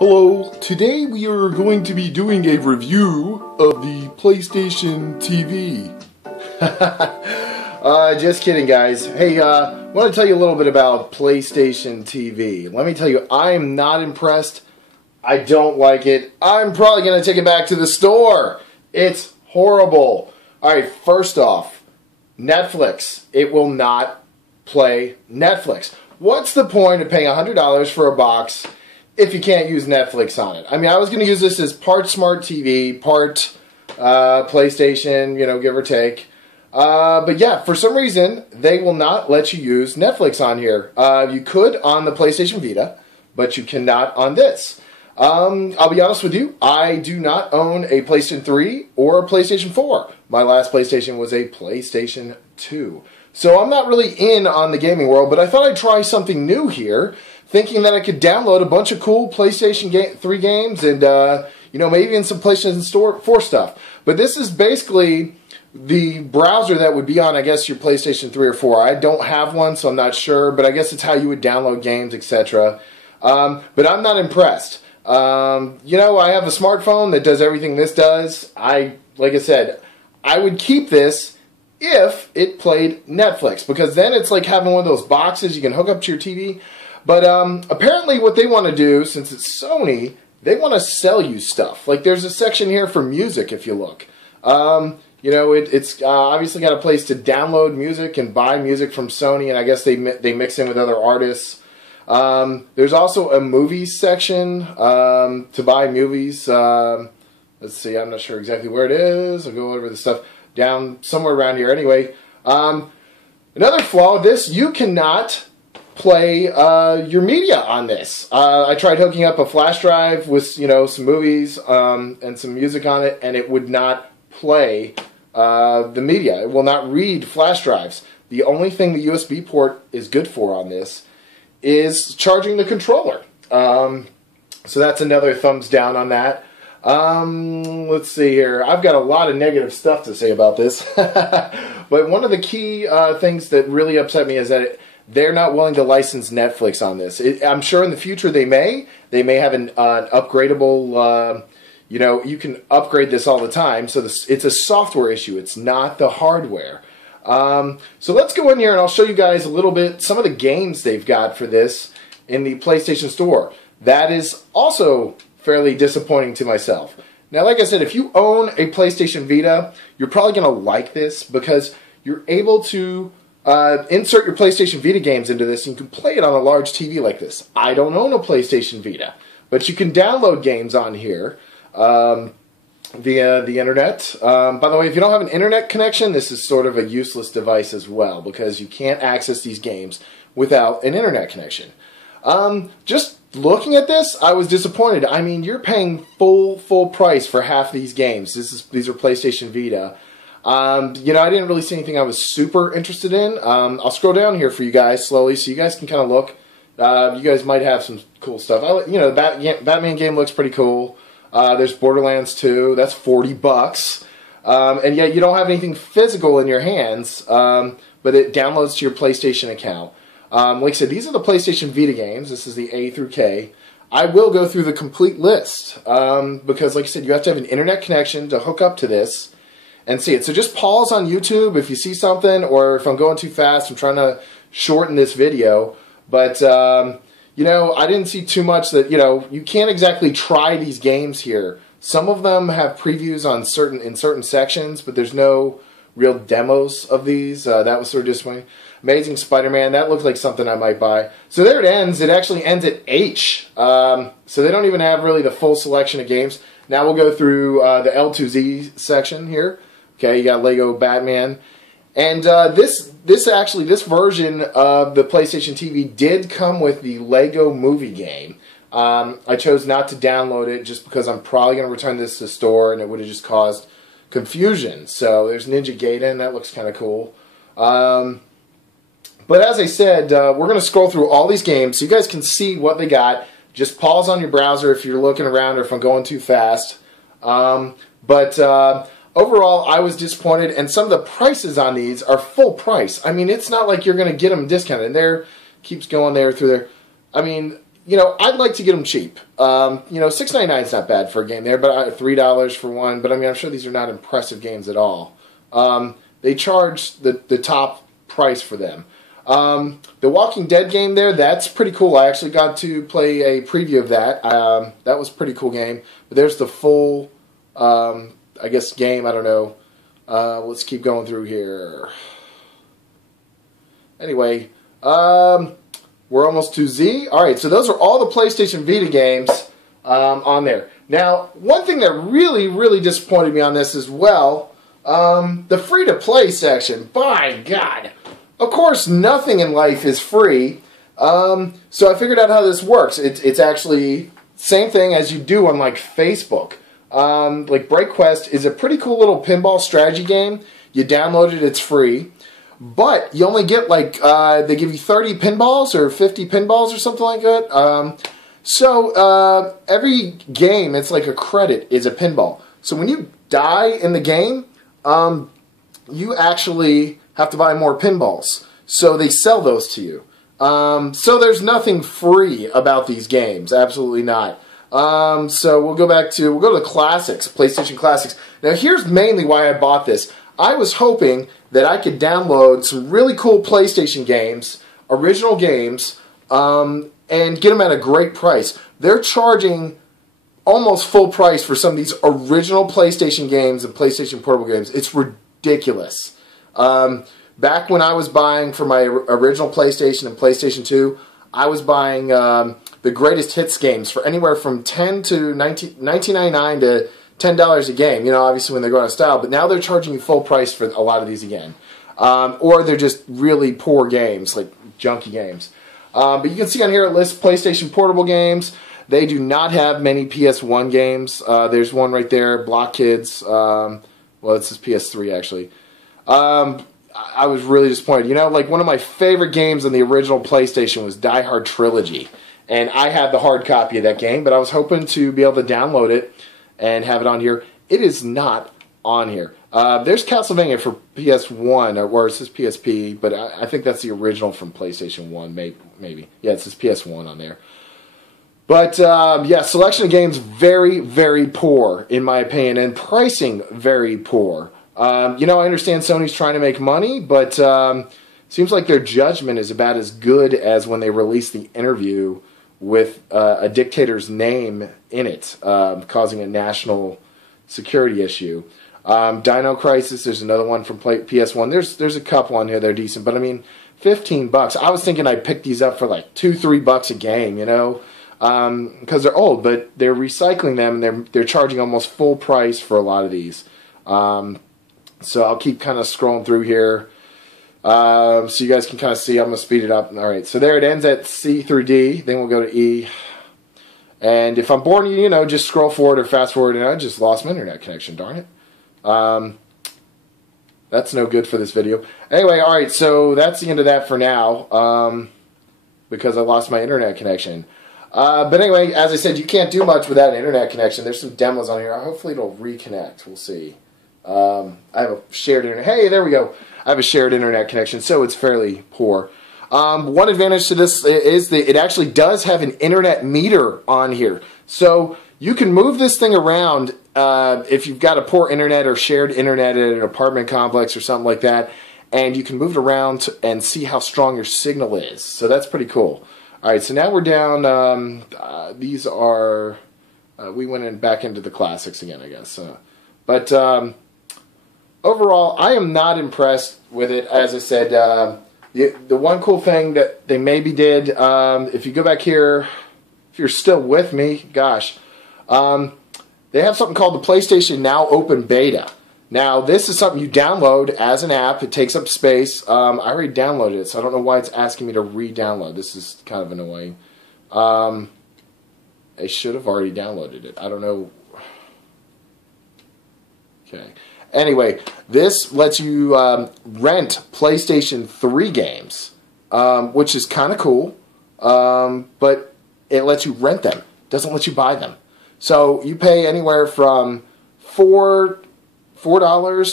Hello, today we are going to be doing a review of the PlayStation TV. Just kidding, guys. Hey, I want to tell you a little bit about PlayStation TV. Let me tell you, I am not impressed. I don't like it. I'm probably going to take it back to the store. It's horrible. Alright, first off, Netflix. It will not play Netflix. What's the point of paying $100 for a box if you can't use Netflix on it? I mean, I was going to use this as part smart TV, part PlayStation, you know, give or take. But yeah, for some reason, they will not let you use Netflix on here. You could on the PlayStation Vita, but you cannot on this. I'll be honest with you, I do not own a PlayStation 3 or a PlayStation 4. My last PlayStation was a PlayStation 2. So I'm not really in on the gaming world, but I thought I'd try something new here, thinking that I could download a bunch of cool PlayStation 3 games and, you know, maybe even some PlayStation 4 stuff. But this is basically the browser that would be on, I guess, your PlayStation 3 or 4. I don't have one, so I'm not sure, but I guess it's how you would download games, etc. But I'm not impressed. You know, I have a smartphone that does everything this does. Like I said, I would keep this if it played Netflix, because then it's like having one of those boxes you can hook up to your TV. But apparently what they want to do, since it's Sony, they want to sell you stuff. Like there's a section here for music if you look. You know, it's obviously got a place to download music and buy music from Sony, and I guess they mix in with other artists. There's also a movies section to buy movies. Let's see, I'm not sure exactly where it is. I'll go over the stuff down somewhere around here. Anyway, another flaw of this, you cannot play your media on this. I tried hooking up a flash drive with, you know, some movies and some music on it, and it would not play the media. It will not read flash drives. The only thing the USB port is good for on this is charging the controller. So that's another thumbs down on that. Let's see here. I've got a lot of negative stuff to say about this. But one of the key things that really upset me is that they're not willing to license Netflix on this. I'm sure in the future they may. They may have an upgradable, you know, you can upgrade this all the time. So it's a software issue. It's not the hardware. So let's go in here and I'll show you guys a little bit, some of the games they've got for this in the PlayStation Store. That is also fairly disappointing to myself. Now, like I said, if you own a PlayStation Vita, you're probably going to like this because you're able to insert your PlayStation Vita games into this and you can play it on a large TV like this. I don't own a PlayStation Vita, but you can download games on here via the internet. By the way, if you don't have an internet connection, this is sort of a useless device as well because you can't access these games without an internet connection. Just looking at this, I was disappointed. I mean, you're paying full price for half these games. These are PlayStation Vita. You know, I didn't really see anything I was super interested in. I'll scroll down here for you guys slowly so you guys can kind of look. You guys might have some cool stuff. You know, the Batman game looks pretty cool. There's Borderlands 2. That's $40. And yet you don't have anything physical in your hands, but it downloads to your PlayStation account. Like I said, these are the PlayStation Vita games. This is the A through K. I will go through the complete list because, like I said, you have to have an internet connection to hook up to this and see it. So just pause on YouTube if you see something, or if I'm going too fast, I'm trying to shorten this video. But, you know, I didn't see too much that, you know, you can't exactly try these games here. Some of them have previews on in certain sections, but there's no real demos of these. That was sort of disappointing. Amazing Spider-Man, that looked like something I might buy. So there it ends. It actually ends at H. So they don't even have really the full selection of games. Now we'll go through the L2Z section here. Okay, you got Lego Batman. And this version of the PlayStation TV did come with the Lego movie game. I chose not to download it just because I'm probably going to return this to the store and it would have just caused confusion. So there's Ninja Gaiden, that looks kind of cool. But as I said, we're going to scroll through all these games so you guys can see what they got. Just pause on your browser if you're looking around or if I'm going too fast. Overall, I was disappointed, and some of the prices on these are full price. I mean, it's not like you're going to get them discounted. And there keeps going there through there. I mean, you know, I'd like to get them cheap. You know, $6.99 is not bad for a game there, but $3 for one. But I mean, I'm sure these are not impressive games at all. They charge the top price for them. The Walking Dead game there, that's pretty cool. I actually got to play a preview of that. That was a pretty cool game. But there's the full, I guess, game. I don't know. Let's keep going through here. Anyway, we're almost to Z. Alright, so those are all the PlayStation Vita games on there. Now, one thing that really, really disappointed me on this as well, the free-to-play section. By God. Of course, nothing in life is free. So I figured out how this works. It's actually same thing as you do on like Facebook. Like BreakQuest is a pretty cool little pinball strategy game. You download it, it's free. But you only get like, they give you 30 pinballs or 50 pinballs or something like that. So every game, it's like a credit, is a pinball. So when you die in the game, you actually have to buy more pinballs. So they sell those to you. So there's nothing free about these games. Absolutely not. So we'll go to the classics, PlayStation Classics. Now here's mainly why I bought this. I was hoping that I could download some really cool PlayStation games, original games, and get them at a great price. They're charging almost full price for some of these original PlayStation games and PlayStation Portable games. It's ridiculous. Back when I was buying for my original PlayStation and PlayStation 2, I was buying the greatest hits games for anywhere from $19.99 to $10 a game. You know, obviously when they go out of style, but now they're charging you full price for a lot of these again. Or they're just really poor games, like junky games. But you can see on here it lists PlayStation Portable games. They do not have many PS1 games. There's one right there, Block Kids. Well, it says PS3 actually. I was really disappointed. You know, like one of my favorite games on the original PlayStation was Die Hard Trilogy. And I had the hard copy of that game, but I was hoping to be able to download it and have it on here. It is not on here. There's Castlevania for PS1, or it says PSP, but I think that's the original from PlayStation 1, maybe. Yeah, it says PS1 on there. But, yeah, selection of games very, very poor, in my opinion, and pricing very poor. You know, I understand Sony's trying to make money, but seems like their judgment is about as good as when they released the interview with a dictator's name in it, causing a national security issue. Dino Crisis, there's another one from PS1. There's a couple on here that are decent, but I mean, $15. I was thinking I'd pick these up for like $2-3 a game, you know, because they're old, but they're recycling them and they're charging almost full price for a lot of these. So I'll keep kind of scrolling through here. So you guys can kind of see. I'm going to speed it up. Alright, so there it ends at C through D. Then we'll go to E. And if I'm boring you, know, just scroll forward or fast forward. And I just lost my internet connection, darn it. That's no good for this video. Anyway, alright, so that's the end of that for now. Because I lost my internet connection. But anyway, as I said, you can't do much without an internet connection. There's some demos on here. Hopefully it'll reconnect. We'll see. I have a shared internet. Hey, there we go. I have a shared internet connection, so it's fairly poor. One advantage to this is that it actually does have an internet meter on here. So you can move this thing around if you've got a poor internet or shared internet at an apartment complex or something like that, and you can move it around and see how strong your signal is. So that's pretty cool. Alright, so now we're down, these are, we went back into the classics again, I guess. But overall, I am not impressed with it. As I said, the one cool thing that they maybe did, if you go back here, if you're still with me, gosh, they have something called the PlayStation Now Open Beta. Now, this is something you download as an app. It takes up space. I already downloaded it, so I don't know why it's asking me to re-download. This is kind of annoying. I should have already downloaded it. I don't know. Okay. Anyway, this lets you rent PlayStation 3 games, which is kind of cool, but it lets you rent them. It doesn't let you buy them. So you pay anywhere from $4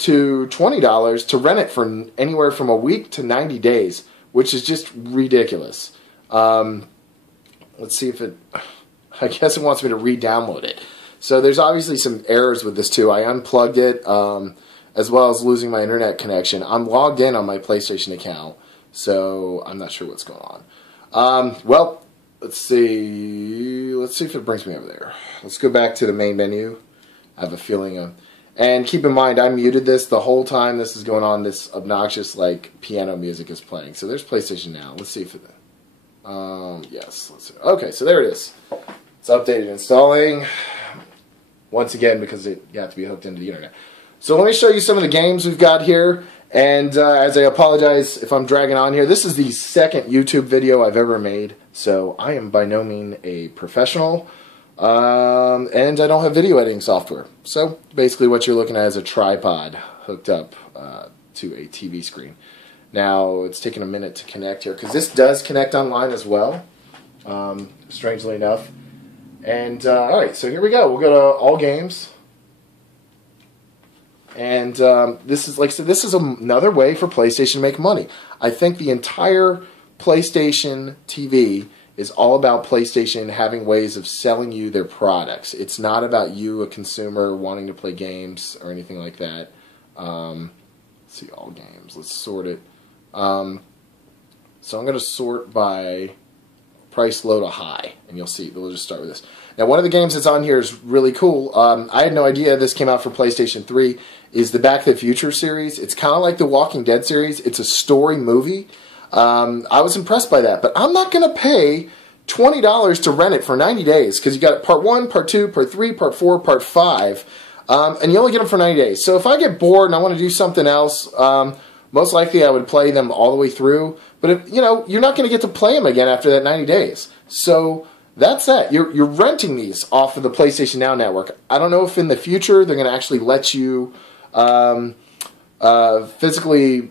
to $20 to rent it for anywhere from a week to 90 days, which is just ridiculous. let's see if it, I guess it wants me to re-download it. So there's obviously some errors with this too. I unplugged it, as well as losing my internet connection. I'm logged in on my PlayStation account, so I'm not sure what's going on. Well, let's see if it brings me over there. Let's go back to the main menu. I have a feeling and keep in mind, I muted this the whole time this is going on. This obnoxious, like, piano music is playing. So there's PlayStation Now. Let's see if it, yes, let's see. Okay, so there it is. It's updated, installing. Once again, because you have to be hooked into the internet. So let me show you some of the games we've got here. And as I apologize if I'm dragging on here, this is the second YouTube video I've ever made. So I am by no means a professional. And I don't have video editing software. So basically what you're looking at is a tripod hooked up to a TV screen. Now it's taking a minute to connect here because this does connect online as well, strangely enough. And alright, so here we go. We'll go to all games. And this is, like I said, this is another way for PlayStation to make money. I think the entire PlayStation TV is all about PlayStation having ways of selling you their products. It's not about you, a consumer, wanting to play games or anything like that. Let's see, all games. Let's sort it. So I'm going to sort by price low to high, and you'll see. We'll just start with this. Now, one of the games that's on here is really cool. I had no idea this came out for PlayStation 3. Is the Back to the Future series. It's kind of like the Walking Dead series. It's a story movie. I was impressed by that, but I'm not going to pay $20 to rent it for 90 days because you got part 1, part 2, part 3, part 4, part 5, and you only get them for 90 days. So if I get bored and I want to do something else, most likely I would play them all the way through. But if, you know, you're not going to get to play them again after that 90 days. So that's that. You're renting these off of the PlayStation Now network. I don't know if in the future they're going to actually let you physically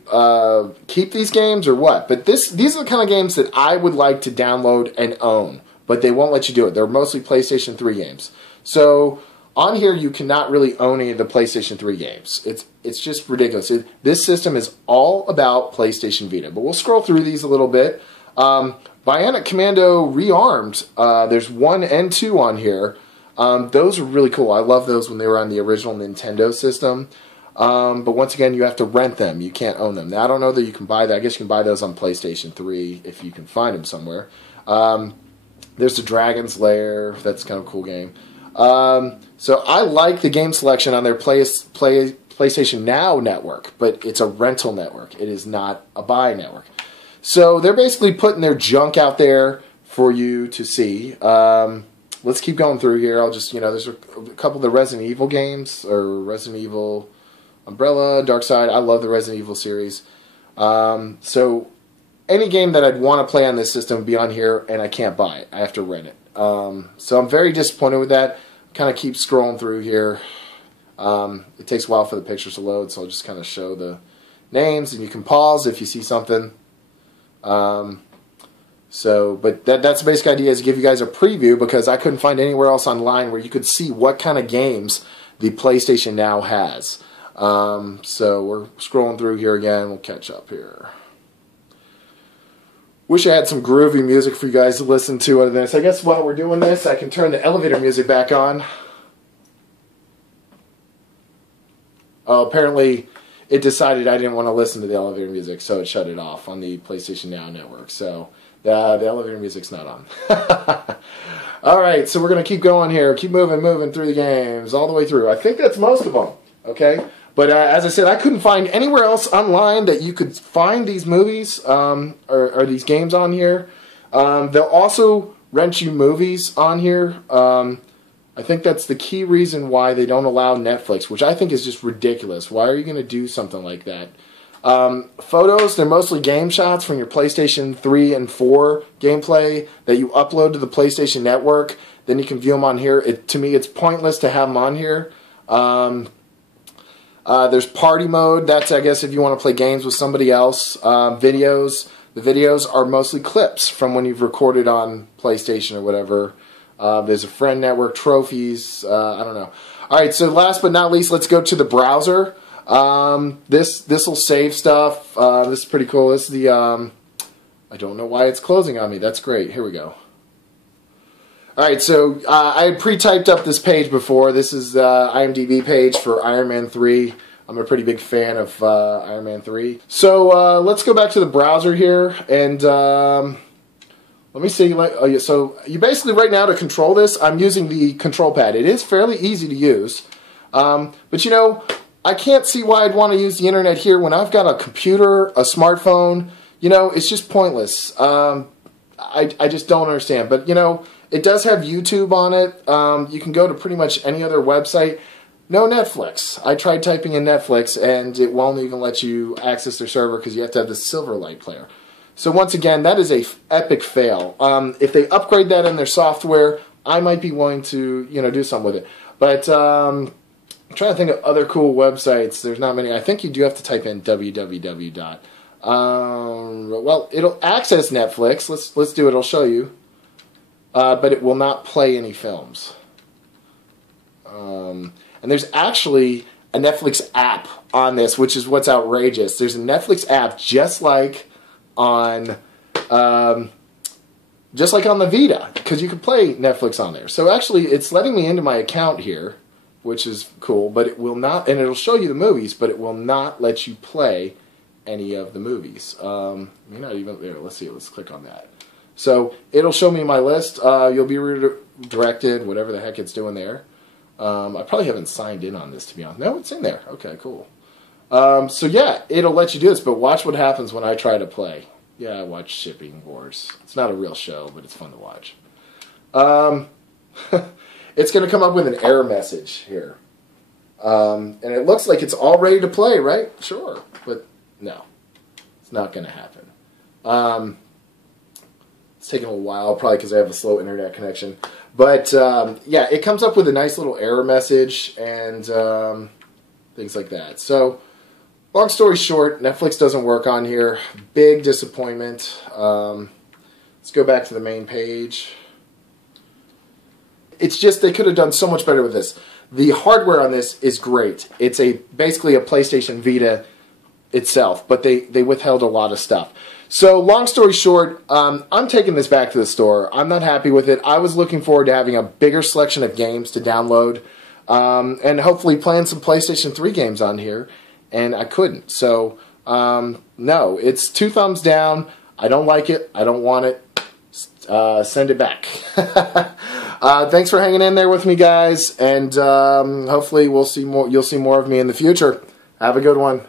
keep these games or what. But these are the kind of games that I would like to download and own. But they won't let you do it. They're mostly PlayStation 3 games. So on here you cannot really own any of the PlayStation 3 games. It's just ridiculous. This system is all about PlayStation Vita. But we'll scroll through these a little bit. Bionic Commando Rearmed. There's 1 and 2 on here. Those are really cool. I love those when they were on the original Nintendo system. But once again, you have to rent them. You can't own them. Now, I don't know that you can buy that. I guess you can buy those on PlayStation 3 if you can find them somewhere. There's the Dragon's Lair. That's kind of a cool game. So I like the game selection on their PlayStation Now network, but it's a rental network. It is not a buy network. So they're basically putting their junk out there for you to see. Let's keep going through here. I'll just, there's a couple of the Resident Evil games, or Resident Evil Umbrella, Dark Side. I love the Resident Evil series. So any game that I'd want to play on this system would be on here, and I can't buy it. I have to rent it. So I'm very disappointed with that. Kind of keep scrolling through here. It takes a while for the pictures to load, so I'll just kind of show the names, and you can pause if you see something. But that's the basic idea, is to give you guys a preview, because I couldn't find anywhere else online where you could see what kind of games the PlayStation Now has. So we're scrolling through here again. We'll catch up here. Wish I had some groovy music for you guys to listen to other than this. I guess while we're doing this, I can turn the elevator music back on. Oh, apparently it decided I didn't want to listen to the elevator music, so it shut it off on the PlayStation Now network. So the elevator music's not on. Alright, so we're going to keep going here. Keep moving through the games all the way through. I think that's most of them. Okay? But as I said, I couldn't find anywhere else online that you could find these movies or these games on here. They'll also rent you movies on here. I think that's the key reason why they don't allow Netflix, which I think is just ridiculous. Why are you going to do something like that? Photos, they're mostly game shots from your PlayStation 3 and 4 gameplay that you upload to the PlayStation Network. Then you can view them on here. To me, it's pointless to have them on here. There's party mode. That's, I guess, if you want to play games with somebody else. Videos. The videos are mostly clips from when you've recorded on PlayStation or whatever. There's a friend network, trophies. I don't know. Alright, so last but not least, let's go to the browser. This will save stuff. This is pretty cool. This is the, I don't know why it's closing on me. That's great. Here we go. Alright, so I had pre-typed up this page before. This is the IMDb page for Iron Man 3. I'm a pretty big fan of Iron Man 3. So let's go back to the browser here, and let me see. So you basically right now to control this, I'm using the control pad. It is fairly easy to use, but you know, I can't see why I'd want to use the internet here when I've got a computer, a smartphone. You know, it's just pointless. I just don't understand. But you know, it does have YouTube on it. You can go to pretty much any other website. No Netflix. I tried typing in Netflix and it won't even let you access their server because you have to have the Silverlight player. So once again, that is a epic fail. If they upgrade that in their software, I might be willing to, you know, do something with it. But I'm trying to think of other cool websites. There's not many. I think you do have to type in www. Well, it'll access Netflix. Let's do it. It'll show you. But it will not play any films. And there's actually a Netflix app on this, which is what's outrageous. There's a Netflix app just like on the Vita, because you can play Netflix on there. So actually, it's letting me into my account here, which is cool. But it will not, and it'll show you the movies, but it will not let you play any of the movies. You're not even there. Let's see. Let's click on that. So it'll show me my list. You'll be redirected, whatever the heck it's doing there. I probably haven't signed in on this, to be honest. No, it's in there. Okay, cool. So yeah, it'll let you do this, but watch what happens when I try to play. Yeah, I watch Shipping Wars. It's not a real show, but it's fun to watch. It's going to come up with an error message here. And it looks like it's all ready to play, right? Sure, but no. It's not going to happen. It's taking a while, probably because I have a slow internet connection. But, yeah, it comes up with a nice little error message and things like that. So, long story short, Netflix doesn't work on here. Big disappointment. Let's go back to the main page. It's just they could have done so much better with this. The hardware on this is great. It's basically a PlayStation Vita itself, but they withheld a lot of stuff. So, long story short, I'm taking this back to the store. I'm not happy with it. I was looking forward to having a bigger selection of games to download and hopefully playing some PlayStation 3 games on here, and I couldn't. So, no, it's 2 thumbs down. I don't like it. I don't want it. Send it back. Thanks for hanging in there with me, guys, and hopefully you'll see more of me in the future. Have a good one.